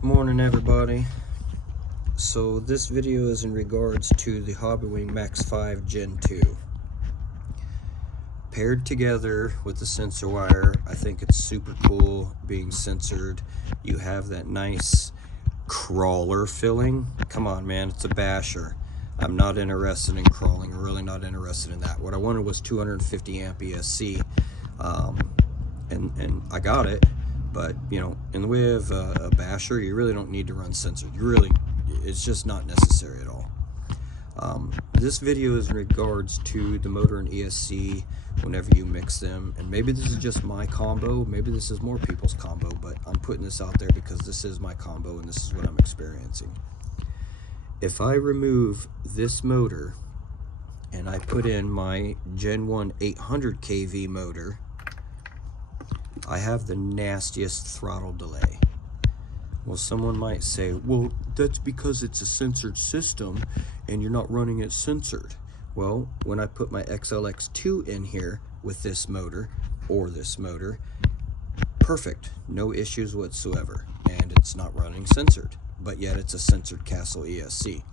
Morning everybody. So this video is in regards to the Hobbywing Max5 Gen2. Paired together with the sensor wire, I think it's super cool being censored. You have that nice crawler feeling. Come on man, it's a basher. I'm not interested in crawling, I'm really not interested in that. What I wanted was 250 amp ESC, and I got it. But you know, in the way of a basher, you really don't need to run censored. It's just not necessary at all. This video is in regards to the motor and ESC whenever you mix them, and maybe this is just my combo, maybe this is more people's combo, but I'm putting this out there because this is my combo and this is what I'm experiencing. If I remove this motor and I put in my Gen 1 800 kV motor, I have the nastiest throttle delay. Well, someone might say, well, that's because it's a censored system and you're not running it censored. Well, when I put my XLX2 in here with this motor, perfect, no issues whatsoever, and it's not running censored, but yet it's a censored Castle ESC.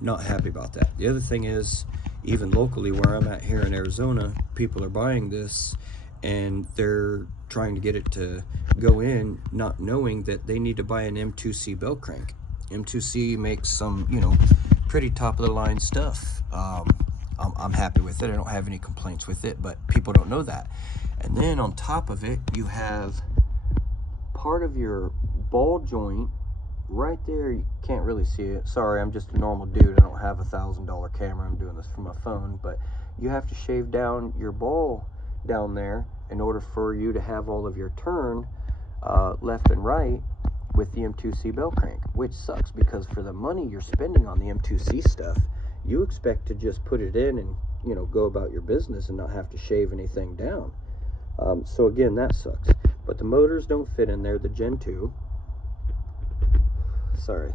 Not happy about that. The other thing is, even locally where I'm at here in Arizona, people are buying this and they're trying to get it to go in, not knowing that they need to buy an M2C bell crank. M2C makes some, you know, pretty top of the line stuff. I'm happy with it. I don't have any complaints with it, but people don't know that. And then on top of it, you have part of your ball joint right there. You can't really see it. Sorry, I'm just a normal dude. I don't have a $1,000 camera. I'm doing this from my phone, but you have to shave down your ball down there in order for you to have all of your turn left and right with the M2C bell crank, which sucks because for the money you're spending on the M2C stuff, you expect to just put it in and, you know, go about your business and not have to shave anything down. So again, that sucks. But the motors don't fit in there, the Gen 2. Sorry.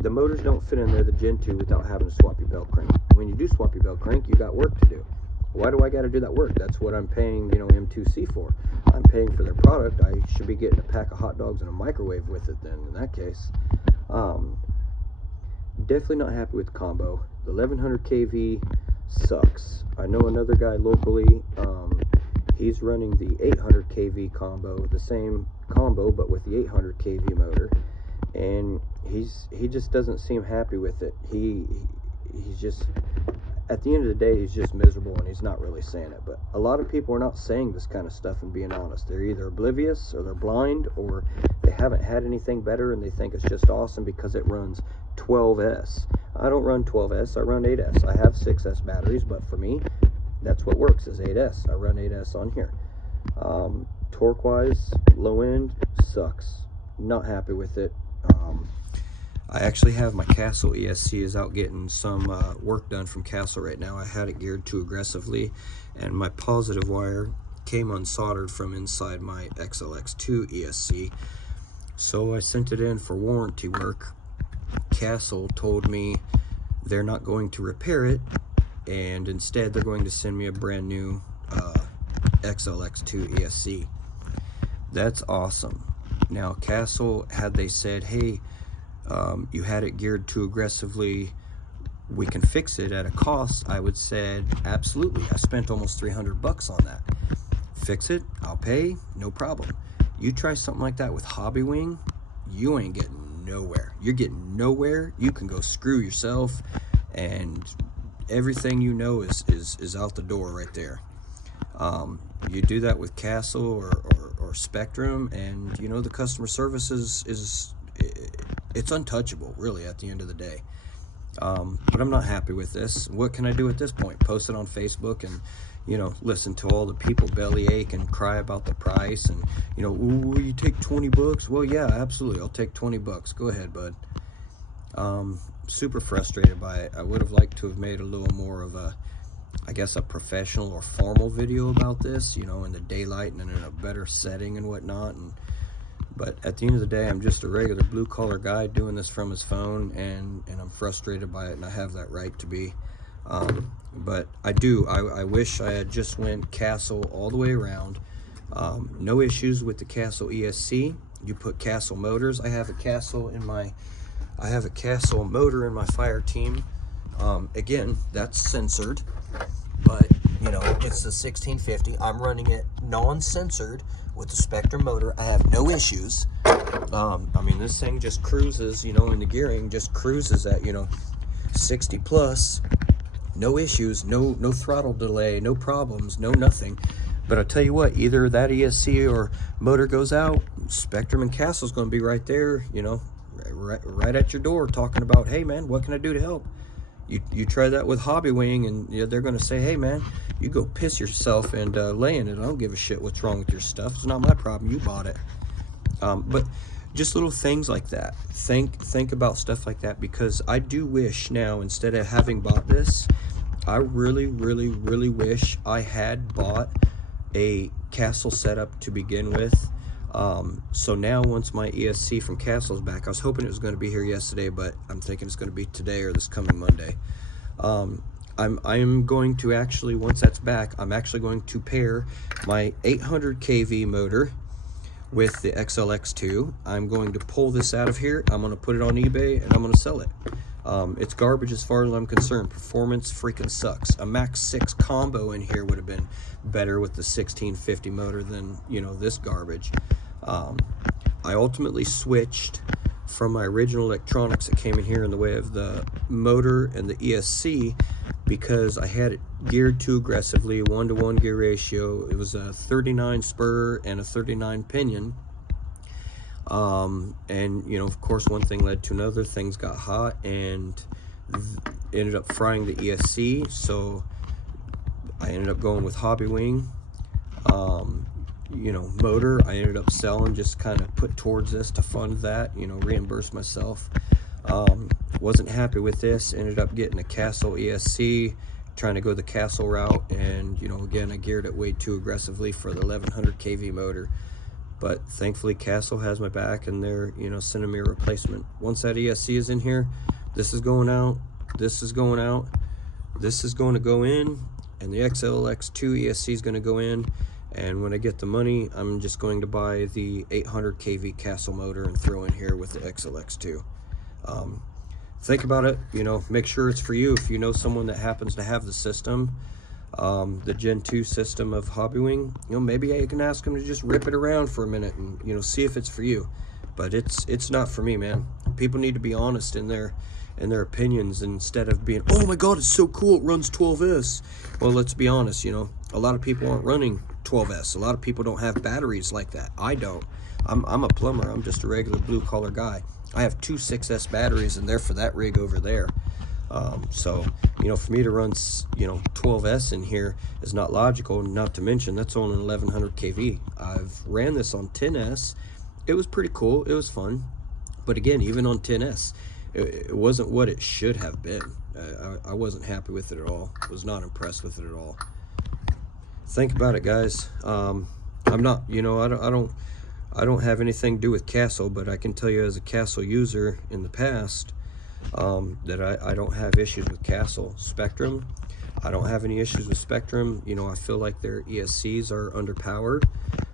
The motors don't fit in there, the Gen 2, without having to swap your bell crank. When you do swap your bell crank, you got work to do. Why do I got to do that work? That's what I'm paying, you know, M2C for. I'm paying for their product. I should be getting a pack of hot dogs and a microwave with it then, in that case. Definitely not happy with the combo. The 1100 kV sucks. I know another guy locally, he's running the 800 kV combo, the same combo, but with the 800 kV motor. And he just doesn't seem happy with it. He's just, at the end of the day, he's just miserable and he's not really saying it. But a lot of people are not saying this kind of stuff and being honest. They're either oblivious or they're blind or they haven't had anything better and they think it's just awesome because it runs 12S. I don't run 12S, I run 8S. I have 6S batteries, but for me, that's what works is 8S. I run 8S on here. Torque wise, low end, sucks. Not happy with it. I actually have my Castle ESC is out getting some work done from Castle right now. I had it geared too aggressively and my positive wire came unsoldered from inside my XLX2 ESC. So I sent it in for warranty work. Castle told me they're not going to repair it and instead they're going to send me a brand new XLX2 ESC. That's awesome. Now Castle, had they said, hey, you had it geared too aggressively, we can fix it at a cost, I would said absolutely. I spent almost 300 bucks on that. Fix it, I'll pay, no problem. You try something like that with Hobbywing, you ain't getting nowhere. You're getting nowhere. You can go screw yourself and everything you know is out the door right there. You do that with Castle or Spectrum and you know the customer service it's untouchable really at the end of the day. But I'm not happy with this. What can I do at this point? Post it on Facebook and, you know, listen to all the people bellyache and cry about the price and, you know, will you take 20 bucks? Well, yeah, absolutely. I'll take 20 bucks. Go ahead, bud. Super frustrated by it. I would have liked to have made a little more of a, I guess, a professional or formal video about this, you know, in the daylight and in a better setting and whatnot. But at the end of the day, I'm just a regular blue-collar guy doing this from his phone, and I'm frustrated by it, and I have that right to be. But I wish I had just went Castle all the way around. No issues with the Castle ESC. You put Castle motors. I have a Castle motor in my fire team. Again, that's censored, but you know, it's the 1650. I'm running it non-censored with the Spectrum motor. I have no issues. I mean, this thing just cruises, you know, in the gearing, just cruises at, you know, 60 plus, no issues, no throttle delay, no problems, no nothing. But I'll tell you what, either that ESC or motor goes out, Spectrum and Castle's going to be right there, you know, right at your door, talking about, hey man, what can I do to help? You try that with Hobbywing, and you know, they're going to say, hey man, you go piss yourself and lay in it. I don't give a shit what's wrong with your stuff. It's not my problem. You bought it. But just little things like that. Think about stuff like that, because I do wish now, instead of having bought this, I really wish I had bought a Castle setup to begin with. So now, once my ESC from Castle's back, I was hoping it was going to be here yesterday, but I'm thinking it's going to be today or this coming Monday. I'm going to actually, once that's back, I'm actually going to pair my 800 kV motor with the XLX2. I'm going to pull this out of here. I'm going to put it on eBay and I'm going to sell it. It's garbage as far as I'm concerned. Performance freaking sucks. A Max 6 combo in here would have been better with the 1650 motor than, you know, this garbage. I ultimately switched from my original electronics that came in here in the way of the motor and the ESC, because I had it geared too aggressively, 1-to-1 gear ratio. It was a 39 spur and a 39 pinion. And you know, of course, one thing led to another. Things got hot and ended up frying the ESC, so I ended up going with Hobbywing. You know, motor I ended up selling, just kind of put towards this to fund that, you know, reimburse myself. Wasn't happy with this, ended up getting a Castle ESC, trying to go the Castle route, and you know, again, I geared it way too aggressively for the 1100 kV motor. But thankfully Castle has my back, and they're, you know, sending me a replacement. Once that ESC is in here, this is going out, this is going out, this is going to go in, and the XLX2 ESC is going to go in. And when I get the money, I'm just going to buy the 800 kV Castle motor and throw in here with the XLX2. Think about it, you know, make sure it's for you. If you know someone that happens to have the system, the Gen 2 system of Hobbywing, you know, maybe I can ask them to just rip it around for a minute and, you know, see if it's for you. But it's not for me, man. People need to be honest in their opinions, instead of being, oh my god, it's so cool, it runs 12S. Well, let's be honest, you know, a lot of people aren't running 12S. A lot of people don't have batteries like that. I don't. I'm a plumber. I'm just a regular blue collar guy. I have 2 6S batteries, and they're for that rig over there. So, you know, for me to run, you know, 12S in here is not logical. Not to mention, that's on an 1100 kV. I've ran this on 10S. It was pretty cool. It was fun. But again, even on 10S, it wasn't what it should have been. I wasn't happy with it at all. Was not impressed with it at all. Think about it, guys. I'm not, you know, I don't have anything to do with Castle, but I can tell you as a Castle user in the past, that I don't have issues with Castle. Spectrum, I don't have any issues with Spectrum. You know, I feel like their ESCs are underpowered.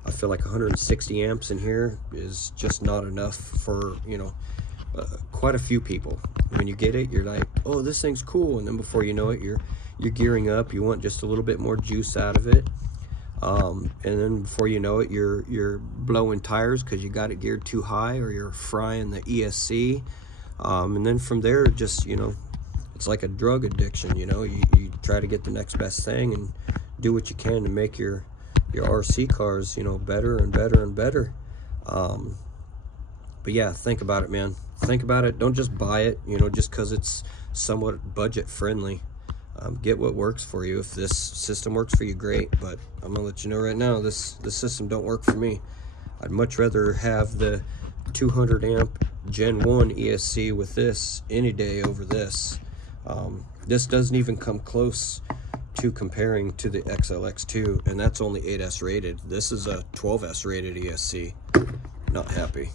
I feel like 160 amps in here is just not enough for, you know, quite a few people. When you get it, you're like, oh, this thing's cool, and then before you know it, you're gearing up. You want just a little bit more juice out of it, and then before you know it, you're blowing tires because you got it geared too high, or you're frying the ESC. And then from there, just, you know, it's like a drug addiction. You know, you try to get the next best thing and do what you can to make your RC cars, you know, better and better and better. But yeah, think about it, man. Think about it. Don't just buy it, you know, just because it's somewhat budget friendly. Get what works for you. If this system works for you, great. But I'm gonna let you know right now, this system don't work for me. I'd much rather have the 200 amp Gen 1 ESC with this any day over this. This doesn't even come close to comparing to the XLX2, and that's only 8S rated. This is a 12S rated ESC. Not happy.